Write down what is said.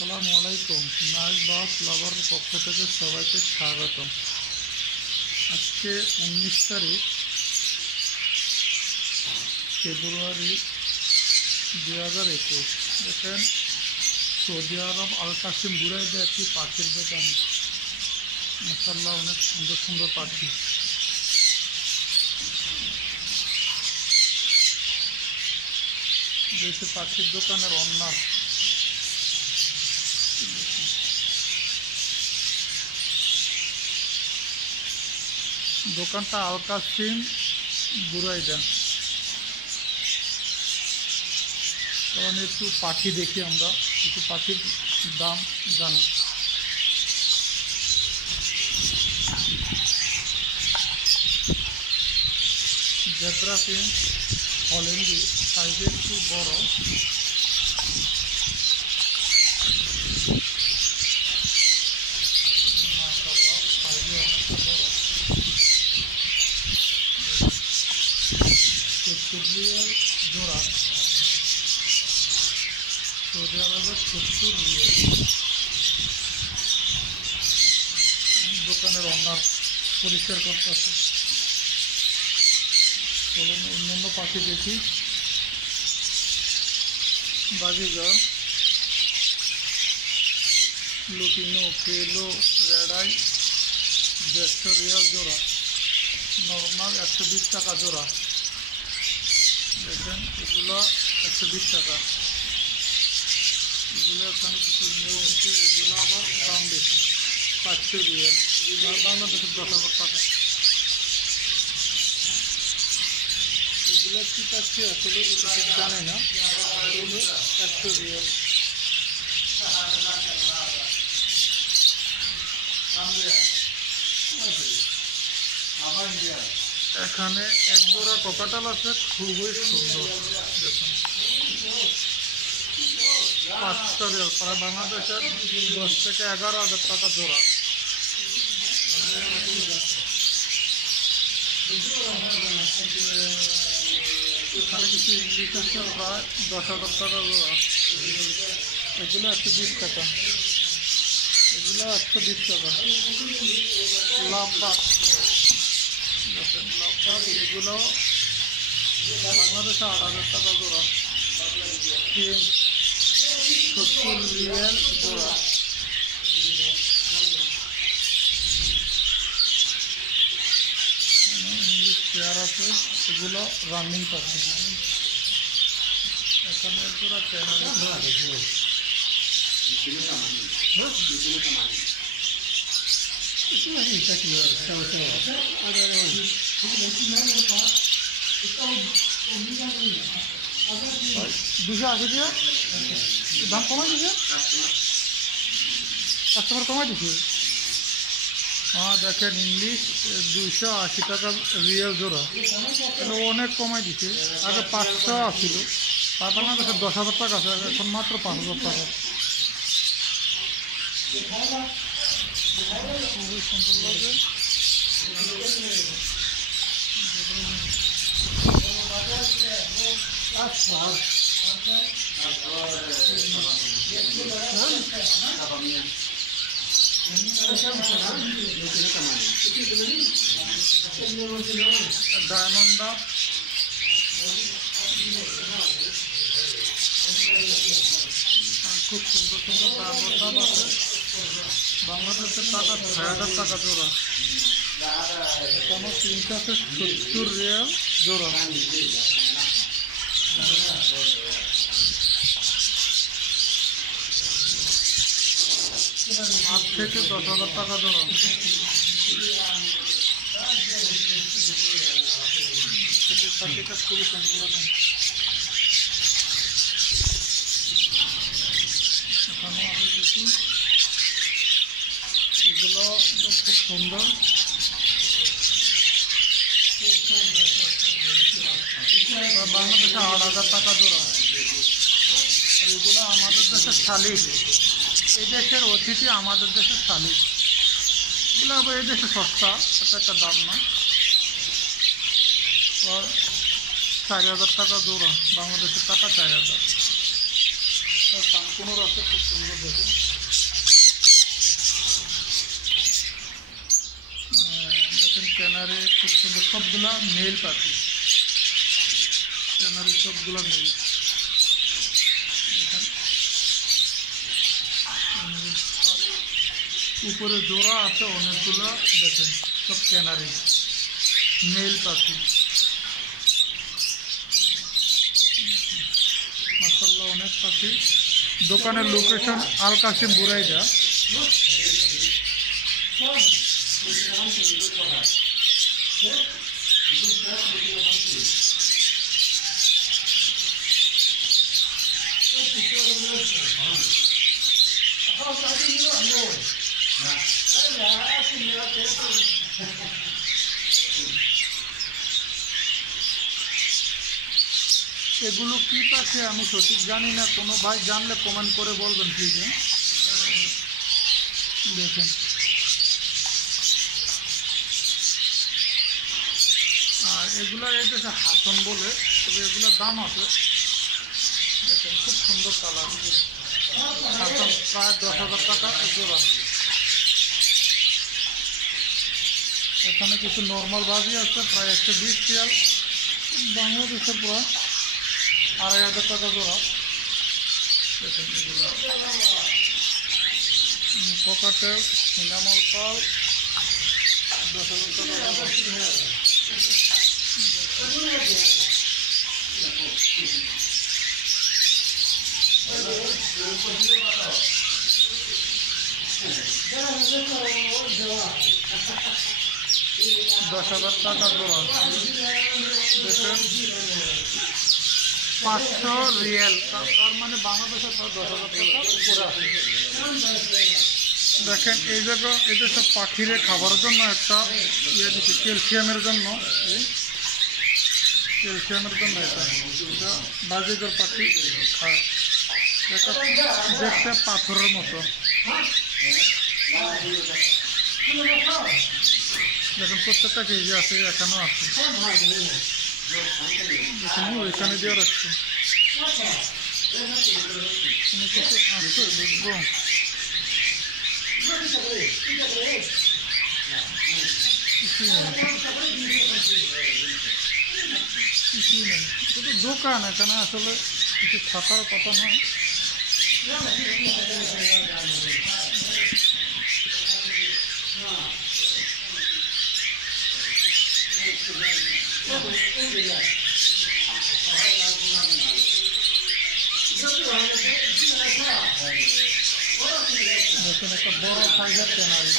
আসসালামু আলাইকুম। নাইস বাস লাভার পক্ষ থেকে সবাইকে স্বাগতম। আজকে 19 তারিখ ফেব্রুয়ারি 2021। দেখেন, সৌদি আরব আল কাসিম বুরাইদে একটি পাখির দোকান। মাশাআল্লাহ, অনেক সুন্দর সুন্দর পাখি। দেশে পাখির দোকানের অন্যার দোকানটা আল কাসিম বুরাইদা। কারণ একটু পাখি দেখি, আমরা কিছু পাখির দাম জানি। জেব্রা ফিঞ্চ হল্যান্ডি সাইজে একটু বড়। মাশাআল্লাহ, সাইজে অনেকটা বড়। 70 রিয়াল জোড়া। সৌদি আরবের 70 রিয়াল। দোকানের অনার পরিষ্কার করতেছে। চলুন অন্যান্য পাখি দেখি। বাজিগার, লুটিনো, ফেলো, রেডাই 150 রিয়াল জোড়া। নর্মাল 120 টাকা জোড়া। দেখেন, এগুলো 120 টাকা। এগুলো এখানে কিছু ইন্ডিয়া, এগুলো আবার দাম বেশি, 500 রিয়াল। বাংলাদেশের 10,000 টাকা। এগুলো কি পাচ্ছি আসলে জানি না। 100 রিয়াল। এখানে এক জোড়া ককাটাল আছে, খুবই সুন্দর। দেখুন, 500 রিয়াল, প্রায় বাংলাদেশের 10 থেকে 11,000 টাকা জোড়া। এখানে কিছু ইংলিশ আছে, প্রায় 10,000 টাকা জোড়া। এগুলো 120 টাকা। এগুলো 120 টাকা। লাভবাগ দেখেন, লাভবাগ এগুলো বাংলাদেশে 8,000 টাকা জোড়া। 70 রিয়াল জোড়া। ইংলিশ পেয়ার আছে, এগুলো রানিং পাখি। এখানে জোড়া ক্যানারি। দুশো 80 টাকা দাম কমাই দিছে, কাস্টমার কমাই দিছে। হ্যাঁ দেখেন, ইংলিশ 280 টাকা রিয়াল জোড়া। অনেক কমাই দিছে। আগে 500 আসছিল, তার বাংলাদেশের 10,000 টাকা আছে, এখন মাত্র 5,000 টাকা। খুবই সুন্দর লাগে। ডায়মন্ড ডাব খুব সুন্দর সুন্দর ডায়মন্ড ডাব আছে। বাংলাদেশের টাকা 6,000 টাকা জোড়া। এখানে প্রিন্স আছে 70 রিয়াল জোড়া। 8 থেকে 10,000 টাকা জোড়া। পাখিটা খুবই সুন্দর। এখানে আমি কিছু, এগুলো খুব সুন্দর। বাংলাদেশে 8,000 টাকা জোড়া। আর এগুলো আমাদের দেশের শালিক। এই দেশের অতিথি, আমাদের দেশের শালিক। এগুলো আবার এই দেশে সস্তা, এটা একটা দাম না। 4,000 টাকা জোড়া, বাংলাদেশের টাকা 4,000। কোনো আছে, খুব সুন্দর দেখুন। দেখেন ক্যানারি খুব সুন্দর, সবগুলা মেল পাখি, ক্যানারি সবগুলা মেল। দেখেন উপরে জোড়া আছে অনেকগুলো, দেখেন সব ক্যানারি মেল পাখি। মাশাআল্লাহ অনেক পাখি। দোকানের লোকেশন আল কাসিম বুরাইদা। এগুলো কি পাখি আমি সঠিক জানি না, কোনো ভাই জানলে কমেন্ট করে বলবেন প্লিজ। দেখেন আর এগুলা এই দেশে হাসন বলে, তবে এগুলোর দাম আছে। দেখেন খুব সুন্দর কালার, হাসন প্রায় 10,000 টাকা জোড়া। এখানে কিছু নর্মাল বাজি আছে প্রায় 120 রিয়াল, বাংলাদেশের প্রায় 2,500 টাকা জোড়া। দেখেন এগুলো ককাটেল, সিনামল পাল 10,000 টাকা জোড়া। $10,000 টাকা জোড়া। দেখেন 500 রিয়াল, তার মানে বাংলাদেশের 10,000 টাকা পুরো আছে। দেখেন এই জায়গা এটা সব পাখিরে খাবারের জন্য একটা ইয়ে দিচ্ছে, ক্যালসিয়ামের জন্য। ক্যালসিয়ামের জন্য এটা বাজিগর পাখি খায়। এটা দেখতে পাথরের মতো। দেখুন প্রত্যেকটা কেজি আছে, এখানেও আছে, এখানে দিয়ে রাখছে। কোনো কিছু আছে দেখবো। কিছুই নেই, শুধু দোকান, এখানে আসলে কিছু থাকার কথা নয়। দেখুন একটা বড় সাইজের ক্যানারি।